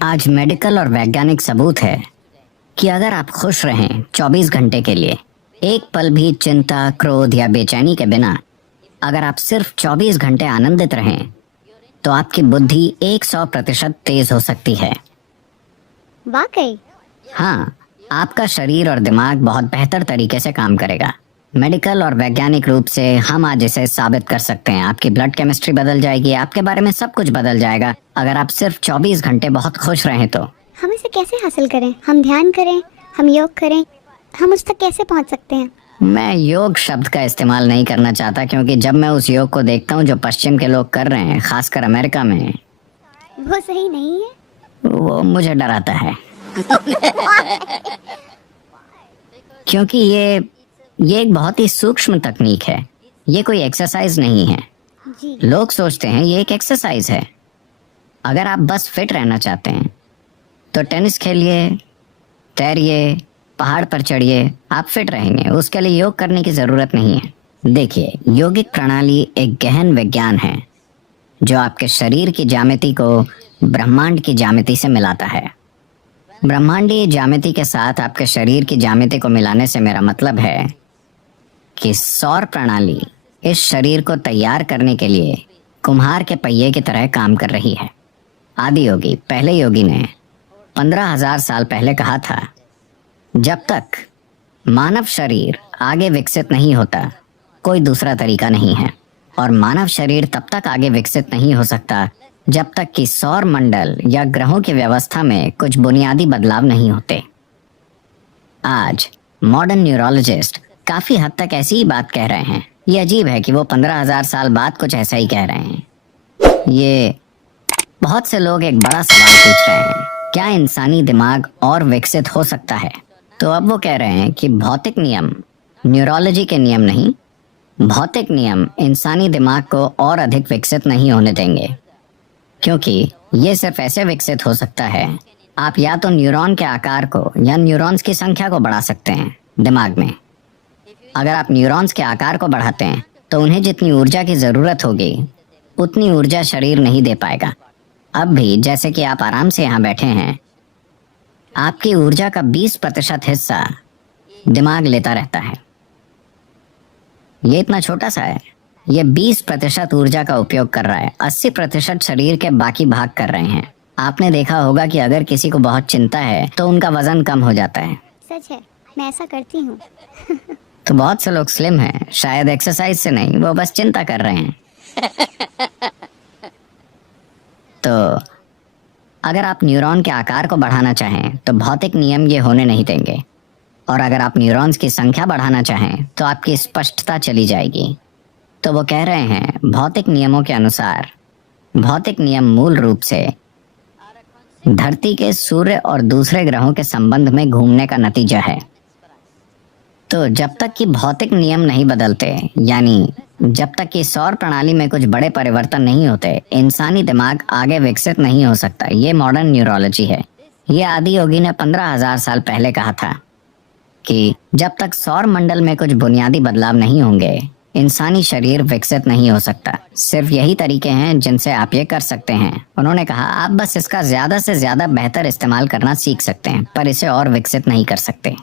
आज मेडिकल और वैज्ञानिक सबूत है कि अगर आप खुश रहें 24 घंटे के लिए, एक पल भी चिंता, क्रोध या बेचैनी के बिना, अगर आप सिर्फ 24 घंटे आनंदित रहें, तो आपकी बुद्धि 100% तेज हो सकती है। वाकई? हाँ, आपका शरीर और दिमाग बहुत बेहतर तरीके से काम करेगा। मेडिकल और वैज्ञानिक रूप से हम आज इसे साबित कर सकते हैं। आपकी ब्लड केमिस्ट्री बदल जाएगी, आपके बारे में सब कुछ बदल जाएगा अगर आप सिर्फ 24 घंटे बहुत खुश रहें तो। हम इसे कैसे हासिल करें? हम ध्यान करें, हम योग करें, हम उस तक कैसे पहुंच सकते हैं? मैं योग शब्द का इस्तेमाल नहीं करना चाहता, क्योंकि जब मैं उस योग को देखता हूँ जो पश्चिम के लोग कर रहे हैं, खासकर अमेरिका में, वो सही नहीं है। वो मुझे डराता है। क्योंकि ये एक बहुत ही सूक्ष्म तकनीक है। ये कोई एक्सरसाइज नहीं है। जी। लोग सोचते हैं ये एक एक्सरसाइज है। अगर आप बस फिट रहना चाहते हैं तो टेनिस खेलिए, तैरिए, पहाड़ पर चढ़िए, आप फिट रहेंगे। उसके लिए योग करने की जरूरत नहीं है। देखिए, योगिक प्रणाली एक गहन विज्ञान है जो आपके शरीर की ज्यामिति को ब्रह्मांड की ज्यामिति से मिलाता है। ब्रह्मांडीय ज्यामिति के साथ आपके शरीर की ज्यामिति को मिलाने से मेरा मतलब है कि सौर प्रणाली इस शरीर को तैयार करने के लिए कुम्हार के पहिए की तरह काम कर रही है। आदि योगी, पहले योगी ने 15,000 साल पहले कहा था, जब तक मानव शरीर आगे विकसित नहीं होता, कोई दूसरा तरीका नहीं है। और मानव शरीर तब तक आगे विकसित नहीं हो सकता जब तक कि सौर मंडल या ग्रहों की व्यवस्था में कुछ बुनियादी बदलाव नहीं होते। आज मॉडर्न न्यूरोलॉजिस्ट काफी हद तक ऐसी ही बात कह रहे हैं। ये अजीब है कि वो 15,000 साल बाद कुछ ऐसा ही कह रहे हैं। ये बहुत से लोग एक बड़ा सवाल पूछ रहे हैं, क्या इंसानी दिमाग और विकसित हो सकता है? तो अब वो कह रहे हैं कि भौतिक नियम, न्यूरोलॉजी के नियम नहीं, भौतिक नियम इंसानी दिमाग को और अधिक विकसित नहीं होने देंगे, क्योंकि ये सिर्फ ऐसे विकसित हो सकता है, आप या तो न्यूरॉन के आकार को या न्यूरॉन्स की संख्या को बढ़ा सकते हैं दिमाग में। अगर आप न्यूरॉन्स के आकार को बढ़ाते हैं तो उन्हें जितनी ऊर्जा की जरूरत होगी उतनी ऊर्जा शरीर नहीं दे पाएगा। अब भी जैसे कि आप आराम से यहाँ बैठे हैं, आपकी ऊर्जा का 20% हिस्सा दिमाग लेता रहता है। ये इतना छोटा सा है, ये 20% ऊर्जा का उपयोग कर रहा है, 80% शरीर के बाकी भाग कर रहे हैं। आपने देखा होगा कि अगर किसी को बहुत चिंता है तो उनका वजन कम हो जाता है। सच है, मैं ऐसा करती हूँ। तो बहुत से लोग स्लिम हैं, शायद एक्सरसाइज से नहीं, वो बस चिंता कर रहे हैं। तो अगर आप न्यूरॉन के आकार को बढ़ाना चाहें तो भौतिक नियम ये होने नहीं देंगे, और अगर आप न्यूरॉन्स की संख्या बढ़ाना चाहें तो आपकी स्पष्टता चली जाएगी। तो वो कह रहे हैं, भौतिक नियमों के अनुसार भौतिक नियम मूल रूप से धरती के सूर्य और दूसरे ग्रहों के संबंध में घूमने का नतीजा है। तो जब तक कि भौतिक नियम नहीं बदलते, यानी जब तक कि सौर प्रणाली में कुछ बड़े परिवर्तन नहीं होते, इंसानी दिमाग आगे विकसित नहीं हो सकता। ये मॉडर्न न्यूरोलॉजी है। ये आदि योगी ने 15,000 साल पहले कहा था कि जब तक सौर मंडल में कुछ बुनियादी बदलाव नहीं होंगे, इंसानी शरीर विकसित नहीं हो सकता। सिर्फ यही तरीके हैं जिनसे आप ये कर सकते हैं। उन्होंने कहा, आप बस इसका ज्यादा से ज्यादा बेहतर इस्तेमाल करना सीख सकते हैं, पर इसे और विकसित नहीं कर सकते।